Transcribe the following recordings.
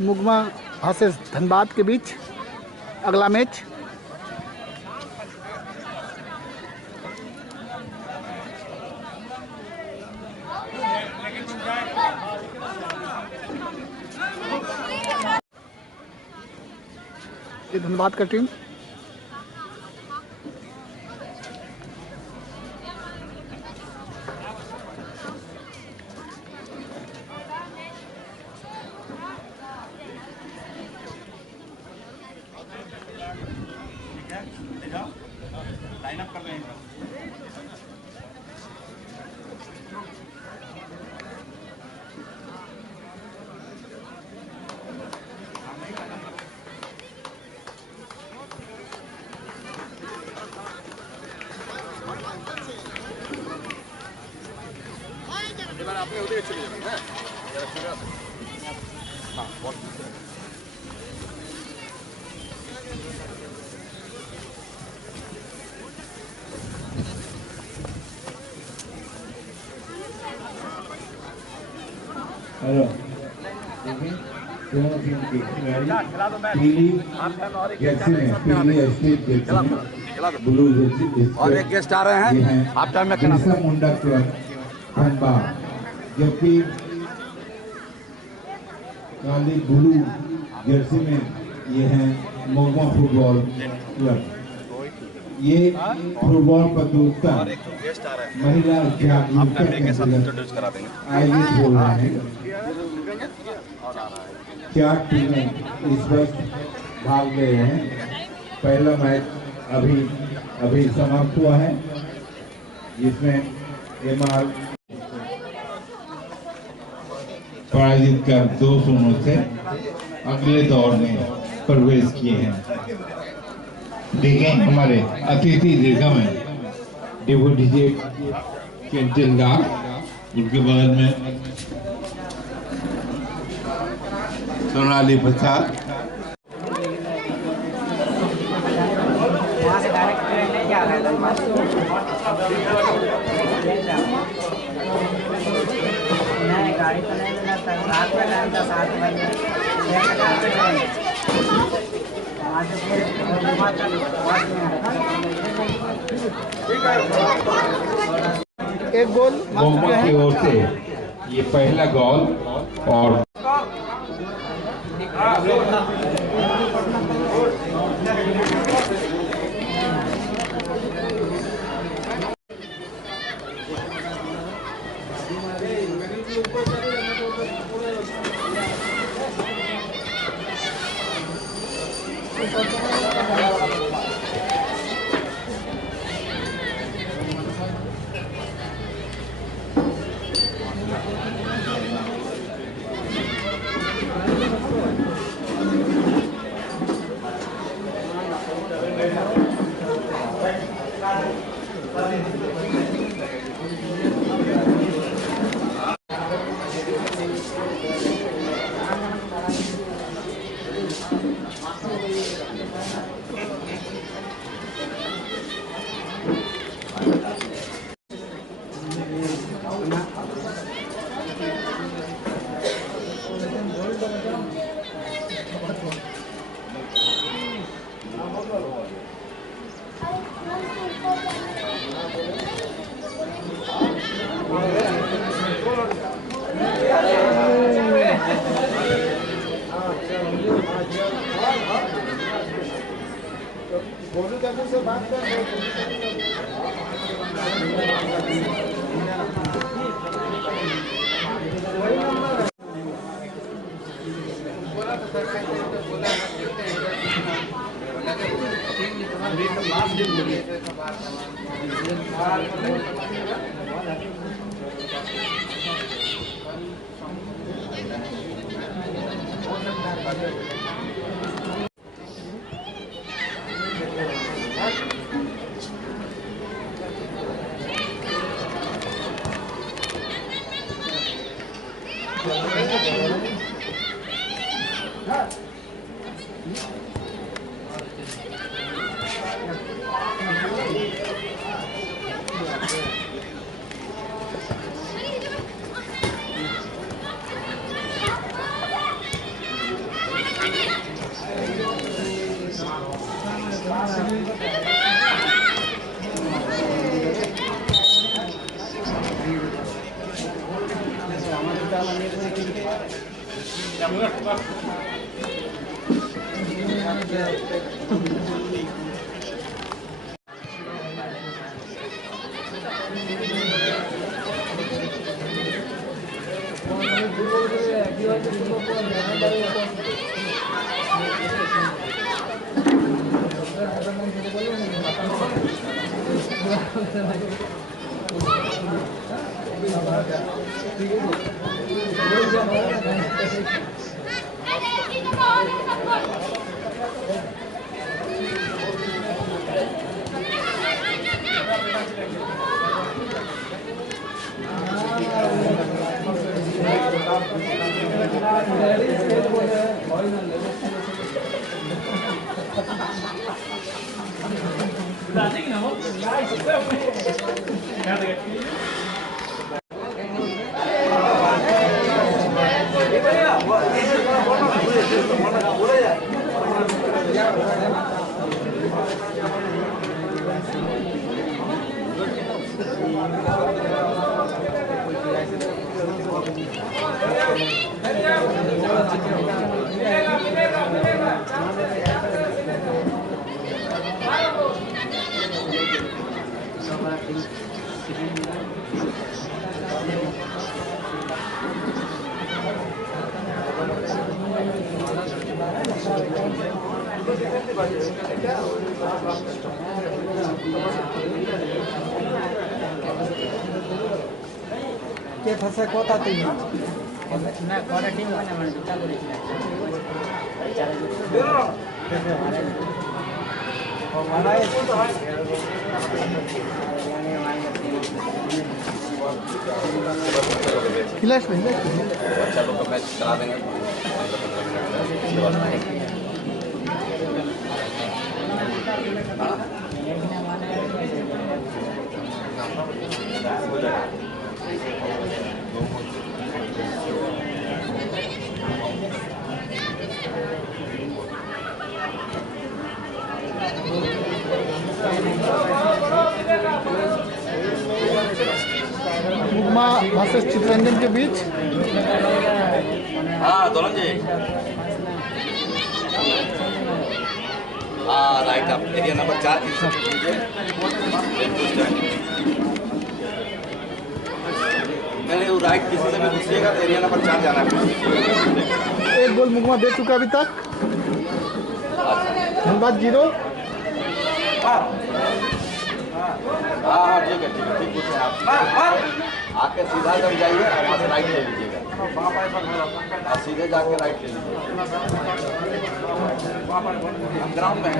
Mugma versus Dhanbad के बीच अगला match. ये धनबाद का टीम लाइनअप कर रहे हैं। आपने उधर चले जाना है। हाँ बहुत हेलो देखिए दोनों टीम के खिलाड़ी पीली जर्सी में पीली स्टेट जर्सी ब्लू जर्सी और एक गेस्ट आ रहे हैं हाफ टाइम में बिरसा मुंडा क्लब धनबाद, जबकि काली ब्लू जर्सी में ये है मुगमा फुटबॉल क्लब। ये फुटबॉल प्रतियोगिता महिला जागरूकता आयोजित हो रहा है। 4 टीमें इस वक्त भाग ले रहे हैं। पहला मैच अभी समाप्त हुआ है, जिसमें एमआर पराजित कर 2 शून्य से अगले दौर में प्रवेश किए हैं। देखें हमारे अतिथि दीर्घा में डिप्टी के जिलदार, उनके बगल में सोनाली प्रसाद, गाड़ी तो नहीं मिला था, रात में टाइम था 7 बजे। एक गोल मोहम्मद की ओर से ये पहला गोल और गोलू चाचू से बात कर কে ফসে কথা তুই না কটা টিম মানে মানে দুটা করেছিল खिलाश नहीं बच्चा लोग का मैच करा देंगे 15 मिनट में। मुगमा वर्सेस चित्ररंजन के बीच हाँ दोलन जी हाँ राइट आप एरिया नंबर 4 की मैंने वो राइट किसी से भी पूछिएगा तो एरिया नंबर 4 जाना है। एक गोल मुगमा दे चुका अभी तक धनबाद 0। हाँ हाँ ठीक है ठीक पूछे आप आके सीधा जब जाइए और वहाँ से राइट ले लीजिएगा और सीधे जाके राइट ले लीजिएगा ग्राउंड में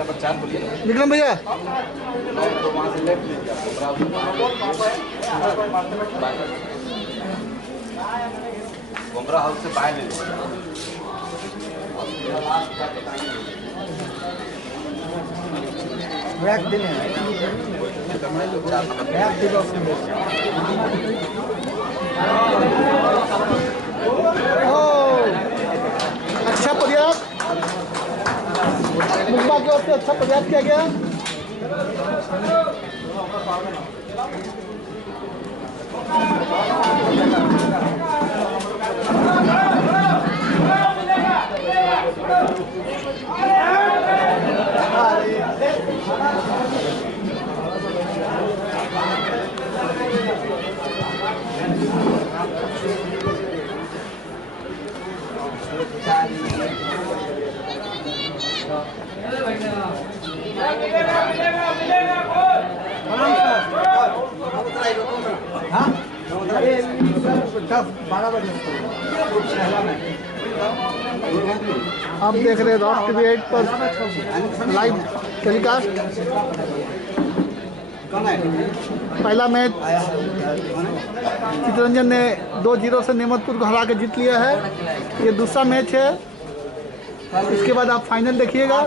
नंबर 4 बोलिए विक्रम भैया तो वहाँ से लेफ्ट लीजिए गुमरा हाउस से बाहर ले लीजिए बैक देने बैक देगा उसके में अच्छा प्रयास मुगमा की ओर से अच्छा प्रयास किया गया। आप देख रहे हैं रॉक टीवी 8 पर लाइव टेलीकास्ट। पहला मैच चित्ररंजन ने 2-0 से नेमतपुर को हरा के जीत लिया है। ये दूसरा मैच है, इसके बाद आप फाइनल देखिएगा।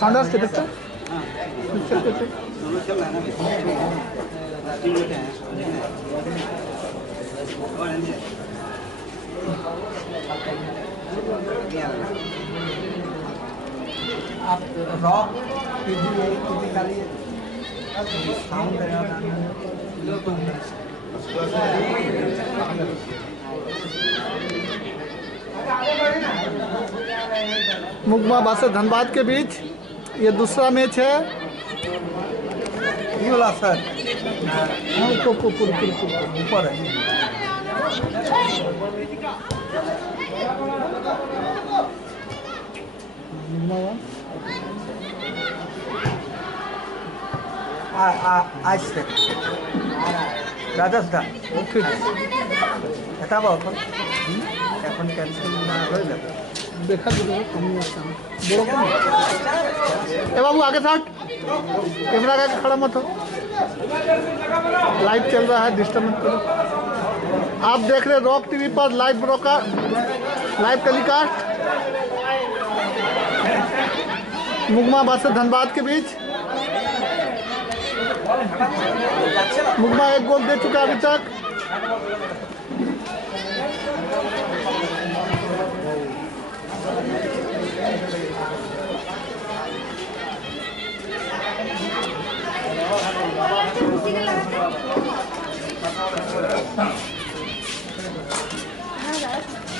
साउंडर्स के देखते आप रॉक फिजिकली साउंड करेगा मुगमा बासठ धनबाद के बीच ये दूसरा मैच है। ये वाला सर ऊपर है। आज से राजस्थान এটা বাবা এখন ক্যান্সেল না হয়ে যাবে देखा तो कम बड़ो कम ए बाबू आगे साठ कैमरा का खड़ा मत हो। लाइव चल रहा है, डिस्टर्ब मत करो। आप देख रहे रॉक टीवी पर लाइव टेलीकास्ट मुगमा बासठ धनबाद के बीच। मुगमा एक गोल दे चुका अभी तक।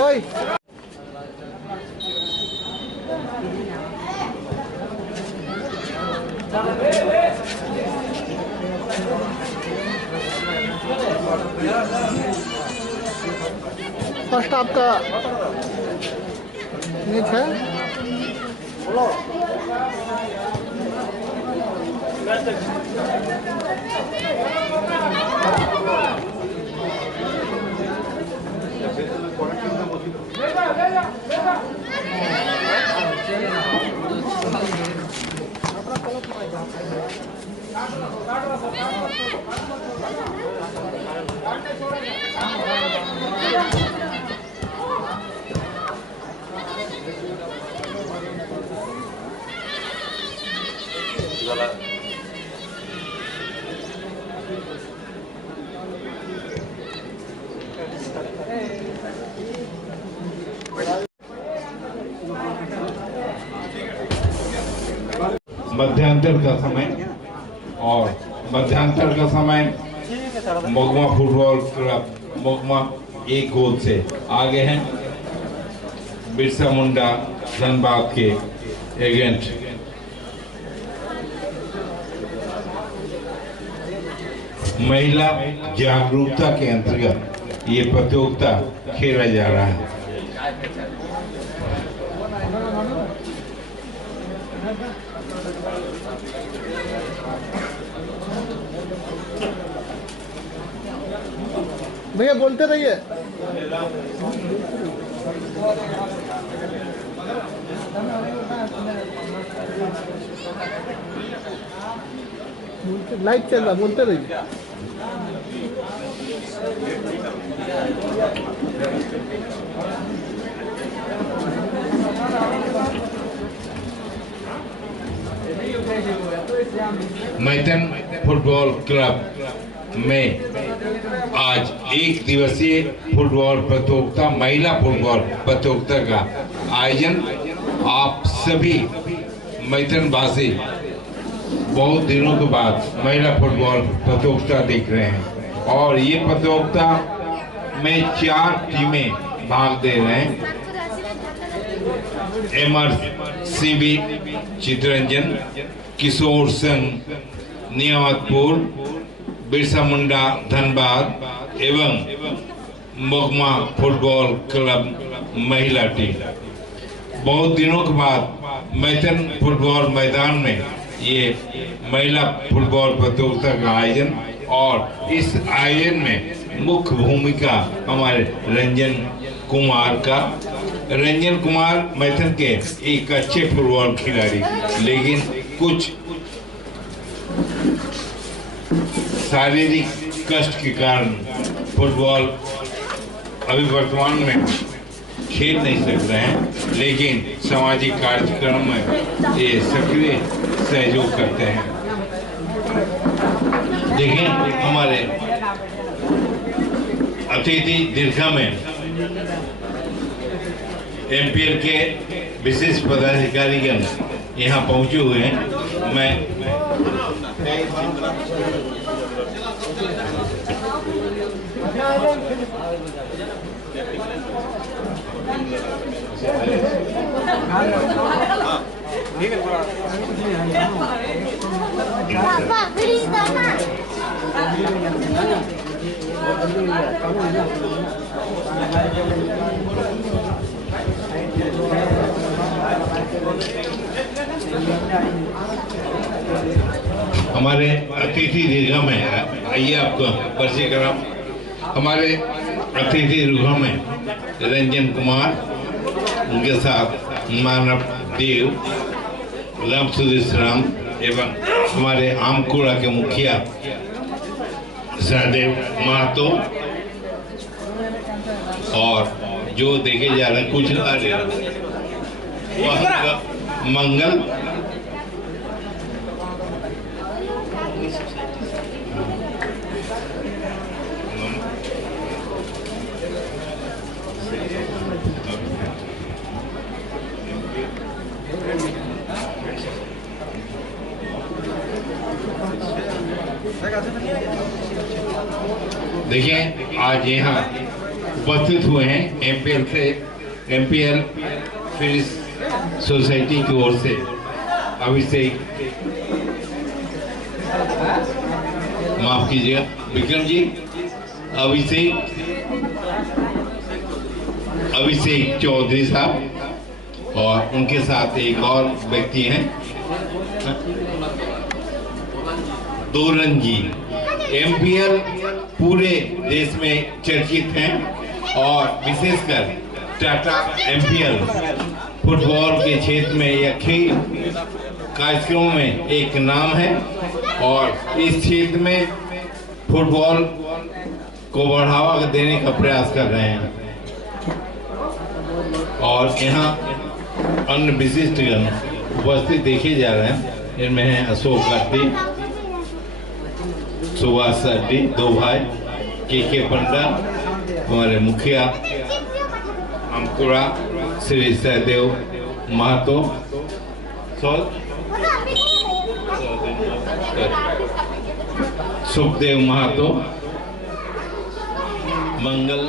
ओए फर्स्ट आपका मैच है। मध्यांतर का समय और मध्यांतर का समय मुगमा फुटबॉल क्लब मुगमा एक गोल से आगे हैं बिरसा मुंडा धनबाद के एजेंट। महिला जागरूकता के अंतर्गत ये प्रतियोगिता खेला जा रहा है। भैया बोलते रहिए। लाइव चल रहा, बोलते रहिए। मैदान फुटबॉल क्लब में आज एक दिवसीय फुटबॉल प्रतियोगिता महिला फुटबॉल प्रतियोगिता का आयोजन आप सभी मैदानवासी बहुत दिनों के बाद महिला फुटबॉल प्रतियोगिता देख रहे हैं और ये प्रतियोगिता में 4 टीमें भाग दे रहे हैं। MRCB चितरंजन, किशोर संघ नियामतपुर, बिरसा मुंडा धनबाद एवं मुगमा फुटबॉल क्लब महिला टीम बहुत दिनों के बाद मैदान फुटबॉल मैदान में ये महिला फुटबॉल प्रतियोगिता का आयोजन और इस आयोजन में मुख्य भूमिका हमारे रंजन कुमार का। रंजन कुमार मैदान के एक अच्छे फुटबॉल खिलाड़ी, लेकिन कुछ शारीरिक कष्ट के कारण फुटबॉल अभी वर्तमान में खेल नहीं सक रहे हैं, लेकिन सामाजिक कार्यक्रम में ये सक्रिय सहयोग करते हैं। देखिए हमारे अतिथि दीर्घा में एमपीएल के विशेष पदाधिकारीगण यहाँ पहुंचे हुए हैं। मैं पापा प्लीज दाना हमारे अतिथि दीर्घा में आइए आपको परिचय करा। हमारे अतिथि दीर्घा में रंजन कुमार, उनके साथ मानव देव, राम सुधीश्राम एवं हमारे आमकुड़ा के मुखिया सहदेव महतो और जो देखे जा रहे हैं कुछ मंगल देखिए आज यहाँ उपस्थित हुए हैं एमपीएल फिश सोसाइटी की ओर से अभिषेक, माफ कीजिएगा विक्रम जी, अभिषेक चौधरी साहब और उनके साथ एक और व्यक्ति हैं दोलन जी। एमपीएल पूरे देश में चर्चित हैं और विशेषकर टाटा एमपीएल फुटबॉल के क्षेत्र में या खेल कार्यक्रमों में एक नाम है और इस क्षेत्र में फुटबॉल को बढ़ावा देने का प्रयास कर रहे हैं। और यहाँ अन्य विशिष्टगण उपस्थित देखे जा रहे हैं। इनमें हैं अशोक अड्डी, सुभाष अड्डी, दो भाई, के पंडा, हमारे मुखिया आमकुड़ा श्री सहदेव महतो, सुखदेव महतो, मंगल